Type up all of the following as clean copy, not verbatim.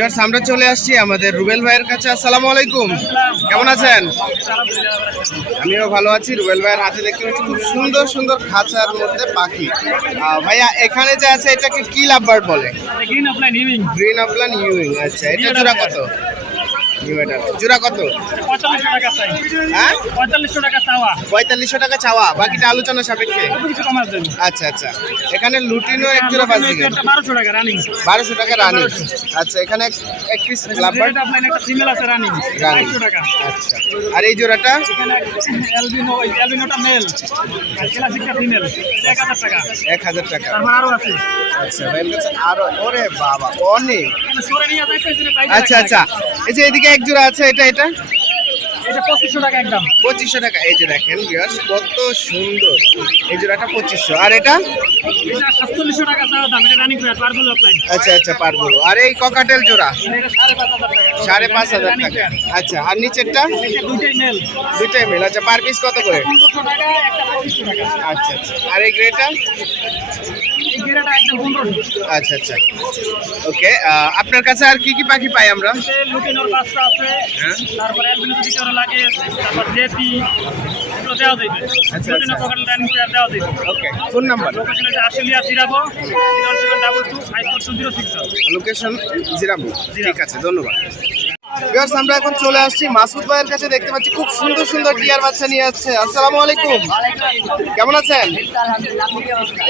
Viewers আমরা চলে আসছি আমাদের রুবেল ভাইয়ের কাছে। আসসালামু আলাইকুম, কেমন আছেন? আমিও ভালো আছি। রুবেল ভাইয়ের হাতে দেখতে পাচ্ছি খুব সুন্দর সুন্দর খাঁচার মধ্যে পাখি। ভাইয়া এখানে যে আছে এটাকে কি লাভবার্ড বলে? Green upline Ewing. Green upline Ewing. আচ্ছা, এটা জোড়া কত? জোড়া কত? 4500 টাকা চাই। হ্যাঁ 4500 টাকা চাওয়া। 4500 টাকা চাওয়া, বাকিটা আলোচনা সাপেক্ষে। কিছু কমার জন্য। আচ্ছা আচ্ছা, এখানে লুটিনো এক জোড়া বাজিকে 1200 টাকা রানিং। 1200 টাকা রানিং। আচ্ছা, এখানে এক পিস লাভবার্ড এটা আপলাইন একটা ফিমেল আছে রানিং 200 টাকা। আচ্ছা, আর এই জোড়াটা? এখানে অ্যালবিনোটা মেল আর ক্লাসিকটা ফিমেল 1000 টাকা। 1000 টাকা। তারপর আরো আছে। আচ্ছা ভাইয়ের কাছে আরো, ওরে বাবা অনেক। এখানে সরে নিয়ে যাইতেছে না। আচ্ছা আচ্ছা, এই যে এদিকে এক জোড়া আছে, এটা এটা 2500 টাকা একদম। 2500 টাকা। এই যে দেখেন ভিউয়ার্স কত সুন্দর, এই জোড়াটা 2500। আর এটা? এটা 4700 টাকা চাওয়া দাম। এটা রানিং পেয়ার পারবল আপলাইন। আচ্ছা আচ্ছা, পারবো। আর এই ককাটেল জোড়া? এটা 5500 টাকা। 5500 টাকা। আচ্ছা, আর নিচেরটা? এটা দুইটাই মেল। দুইটাই মেল। আচ্ছা, পার পিস কত করে? 1500 টাকা, একটা 2500 টাকা। আচ্ছা আচ্ছা, আর এই গ্রেটা? এই গেরাটা একদম 1500। আচ্ছা আচ্ছা, ওকে। আপনার কাছে আর কি কি পাখি পাই আমরা? লুটিনোর বাচ্চা আছে, হ্যাঁ, তারপরে অ্যালবিনো যদি কেউ লাগে, তারপর জেপি এগুলো দেওয়া যাবে। আচ্ছা। লুটিনো পকেট লাইন পেয়ার দেওয়া যাবে। ওকে। Phone number? লোকেশন আছে আশুলিয়া জিরাবো 072254206। লোকেশন জিরাবো। ঠিক আছে, ধন্যবাদ। ভিউয়ার্স আমরা এখন চলে আসছি মাসুদ ভাইয়ের কাছে। দেখতে পাচ্ছি খুব সুন্দর সুন্দর টিয়ার বাচ্চা নিয়ে আসছে। আসসালামু আলাইকুম, কেমন আছেন?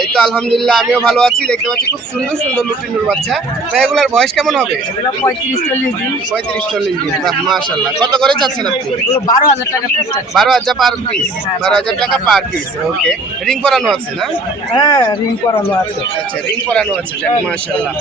এই তো আলহামদুলিল্লাহ, আমিও ভালো আছি। দেখতে পাচ্ছি খুব সুন্দর সুন্দর লুটিনুর বাচ্চা। ভাই এগুলার বয়স কেমন হবে? 35-40 দিন। 35-40 দিন। বাহ, মাশাআল্লাহ। কত করে চাচ্ছেন আপনি? 12000 টাকা পিস। 12000 per piece. 12000 টাকা পার পিস। ওকে। রিং পরানো আছে না? হ্যাঁ, রিং করানো আছে। আচ্ছা, রিং পরানো আছে। মাশাআল্লাহ।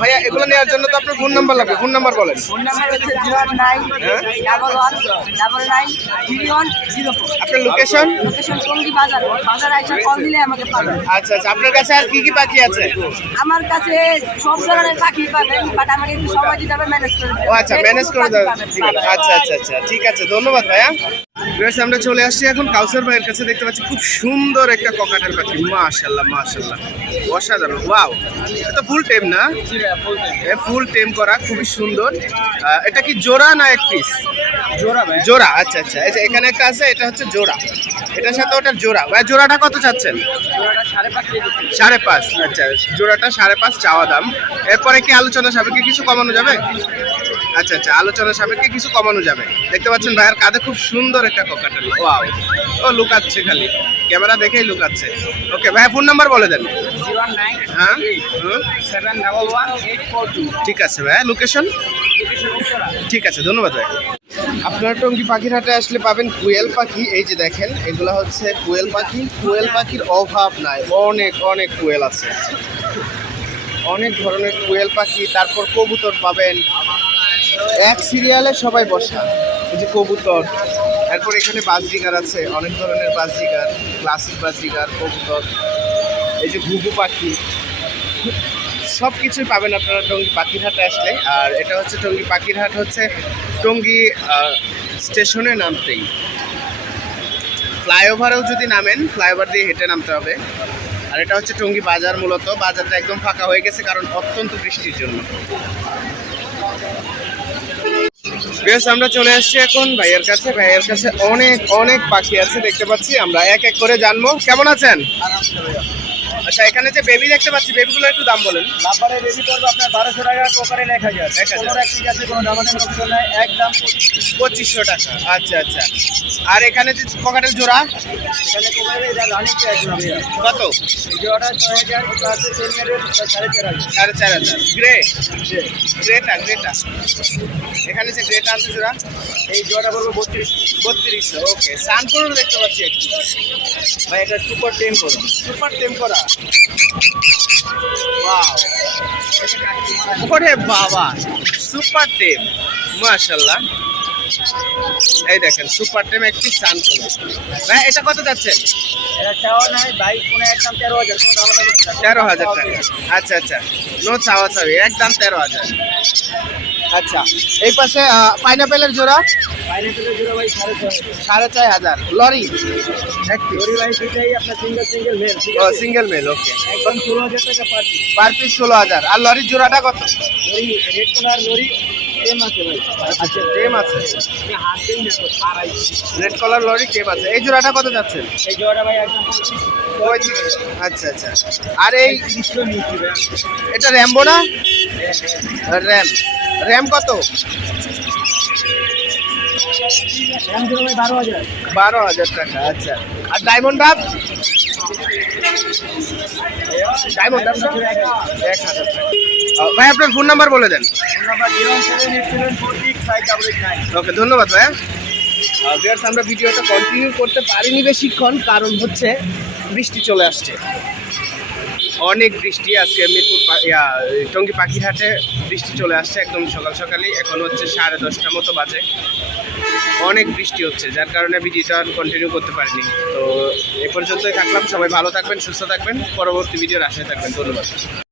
ভাইয়া এগুলো নেওয়ার জন্য তো আপনার ফোন নাম্বার লাগবে। ফোন নাম্বার বলেন। ফোন নাম্বার হচ্ছে 09111331004। আপনার লোকেশন? লোকেশন টঙ্গী বাজার। বাজার আইসা কল দিলে আমাকে পাবেন। আচ্ছা আচ্ছা, আপনার কাছে আর কি কি পাখি আছে? আমার কাছে সব ধরনের পাখি পাবেন, বাট আমাকে একটু সময় দিতে হবে ম্যানেজ করে দিতে ও আচ্ছা, ম্যানেজ করে দেবেন। ঠিক আছে। আচ্ছা আচ্ছা আচ্ছা, ঠিক আছে, ধন্যবাদ ভাইয়া। বেশ, আমরা চলে আসছি এখন কাউসার ভাইয়ের কাছে। দেখতে পাচ্ছি খুব সুন্দর একটা ককাটেল পাখি। মাশাআল্লাহ মাশাআল্লাহ, অসাধারণ। ওয়াও, এটা ফুল টেম না? ফুল টেম করা, খুবই সুন্দর। এটা কি জোড়া না এক পিস? জোড়া ভাই। জোড়া। আচ্ছা আচ্ছা, এই যে এখানে একটা আছে, এটা হচ্ছে জোড়া। এটার সাথে ওটার জোড়া। ভাই জোড়াটা কত চাচ্ছেন? জোড়াটা 5.5 5.5। আচ্ছা, জোড়াটা 5.5 চাওয়া দাম। এরপরে কি আলোচনা সাপেক্ষে কিছু কমানো যাবে? আচ্ছা আচ্ছা, আলোচনা সাপেক্ষে কিছু কমানো যাবে। দেখতে পাচ্ছেন ভাইয়ের কাঁধে খুব সুন্দর একটা ককাটেল। ওয়াও, ও লুকাচ্ছে, খালি ক্যামেরা দেখেই লুকাচ্ছে। ওকে ভাই, ফোন নাম্বার বলে দেন। 09 হ্যাঁ, 711 ঠিক আছে ভাই। লোকেশন? ঠিক আছে, ধন্যবাদ ভাই। আপনার টঙ্গী পাখির হাটে আসলে পাবেন কুয়েল পাখি। এই যে দেখেন, এগুলো হচ্ছে কুয়েল পাখি। কুয়েল পাখির অভাব নাই, অনেক অনেক কুয়েল আছে, অনেক ধরনের কুয়েল পাখি। তারপর কবুতর পাবেন, এক সিরিয়ালে সবাই বসা। এই যে কবুতর। তারপর এখানে বাজরিগার আছে, অনেক ধরনের বাজরিগার, ক্লাসিক বাজরিগার, কবুতর। এই যে ঘুঘু পাখি, সব কিছুই পাবেন আপনারা টঙ্গী পাখির হাটে আসলে। আর এটা হচ্ছে টঙ্গী পাখির হাট, হচ্ছে টঙ্গী স্টেশনে নামতেই। ফ্লাইওভারেও যদি নামেন, ফ্লাইওভার দিয়ে হেঁটে নামতে হবে। আর এটা হচ্ছে টঙ্গী বাজার। মূলত বাজারটা একদম ফাঁকা হয়ে গেছে, কারণ অত্যন্ত বৃষ্টির জন্য। বেশ, আমরা চলে আসছি এখন ভাইয়ের কাছে। ভাইয়ের কাছে অনেক অনেক পাখি আছে, দেখতে পাচ্ছি। আমরা এক এক করে জানবো। কেমন আছেন? আচ্ছা, এখানে যে বেবি দেখতে পাচ্ছি, বেবিগুলো একটু দাম বলেন। লাম্বারে বেবি করবে আপনার 1200 টাকা, কোকারে 1000। 1000 ঠিক আছে, কোনো দামাদামি অপশন নাই, একদম 2500 টাকা। আচ্ছা আচ্ছা, আর এখানে যে ককাটেল জোড়া? এখানে কোকারে এটা রানিং পেয়ার ভাইয়া। কত? জোড়াটা 6000, এটা আছে সেমিয়ারের 4500। 4500। গ্রে? গ্রেটা এখানে যে গ্রেটা আছে জোড়া, এই জোড়াটা পড়বে 3200। ওকে। সানপুর দেখতে পাচ্ছি একটু। ভাই এটা সুপার টেম করো। সুপার টেম করা। ওয়াও, ওরে বাবা, সুপার টেম, মাশাআল্লাহ। এই দেখেন, সুপার টেম একটি সানপুর। ভাই এটা কত যাচ্ছে? এটা চাওয়া নাই ভাই, কোনো একদম 13000, কোনো দামাদামি 13000 টাকা। আচ্ছা আচ্ছা, নো চাওয়া চাবি, একদম 13000। আচ্ছা, এই পাশে পাইনাপেলের জোড়া? পাইনাপেলের জোড়া ভাই 4500। লরি একটি? লরি ভাই দুটাই আপনার সিঙ্গেল মেল। ও সিঙ্গেল মেল। ওকে, একদম 16000 টাকা পার পিস। Per piece 16000। আর লরির জোড়াটা কত? রেড কালার লরি টেম আছে ভাই। আচ্ছা টেম আছে, আমি হাত দিই না তো আড়াইশো। রেড কালার লরি টেম আছে। এই জোড়াটা কত যাচ্ছেন? এই জোড়াটা ভাই একদম 35। আচ্ছা আচ্ছা। আর এই 30 কিলো নিচ্ছি ভাই। এটা র্যাম্বো না? র্যাম, র্যাম কত? দাম ছিল ভাই 12,000। 12,000 টাকা। আচ্ছা। আর ডায়মন্ড ডাব? ডায়মন্ড ডাবটা 1,000 টাকা। ভাই আপনার ফোন নাম্বার বলে দেন। Phone number 07874658889। ওকে, ধন্যবাদ ভাইয়া। ভিউয়ার্স, আমরা ভিডিওটা কন্টিনিউ করতে পারিনি বেশিক্ষণ, কারণ হচ্ছে বৃষ্টি চলে আসছে, অনেক বৃষ্টি আজকে মিরপুর টঙ্গী পাখিরহাটে বৃষ্টি চলে আসছে একদম সকাল সকালই। এখন হচ্ছে 10:30 মতো বাজে, অনেক বৃষ্টি হচ্ছে, যার কারণে ভিডিওটা কন্টিনিউ করতে পারিনি। তো এ পর্যন্তই থাকলাম, সবাই ভালো থাকবেন, সুস্থ থাকবেন, পরবর্তী ভিডিওর আশায় থাকবেন। ধন্যবাদ।